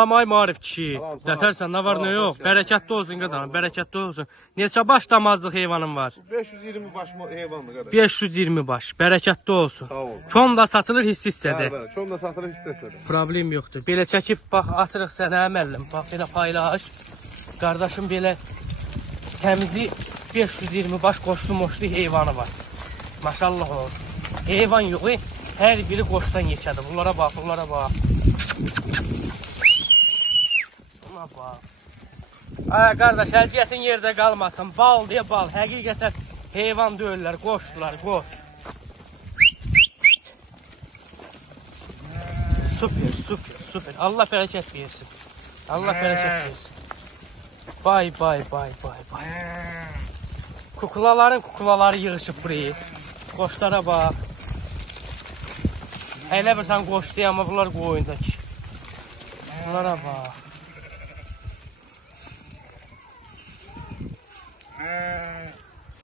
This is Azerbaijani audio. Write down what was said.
Ay Marif kişi, nətərsən, nə var, nə yox? Bərəkətli olsun qadanım, bərəkətli olsun. Neçə baş damazlıq heyvanın var? 520 baş heyvandır qardaş. 520 baş, bərəkətli olsun. Sağ ol. Kon da satılır hiss-hissədə. Bəli, kon da satılır hiss-hissədə. Problem yoxdur. Belə çəkib, bax, atırıq sənə əməllim. Bax, belə paylaş. Qardaşım belə təmizi 520 baş qoşlu-moşlu heyvanı var. Maşallah olsun. Heyvan yox, hər biri qoşdan yekədir. Bunlara bax, bunlara bax. Buna bax. Ay, qardaş, həqiqətin yerdə qalmasın. Bal deyə bal. Həqiqətən heyvan deyirlər, qoşdular, qoş. Süper, süper, süper. Allah bərəkət versin. Allah bərəkət versin. Bay, bay, bay, bay, bay. Kuklaları yığışıb buraya. Qoşlara bax. Elə bilsən qoşdu, amma bunlar qoyundakı. Bunlara bax.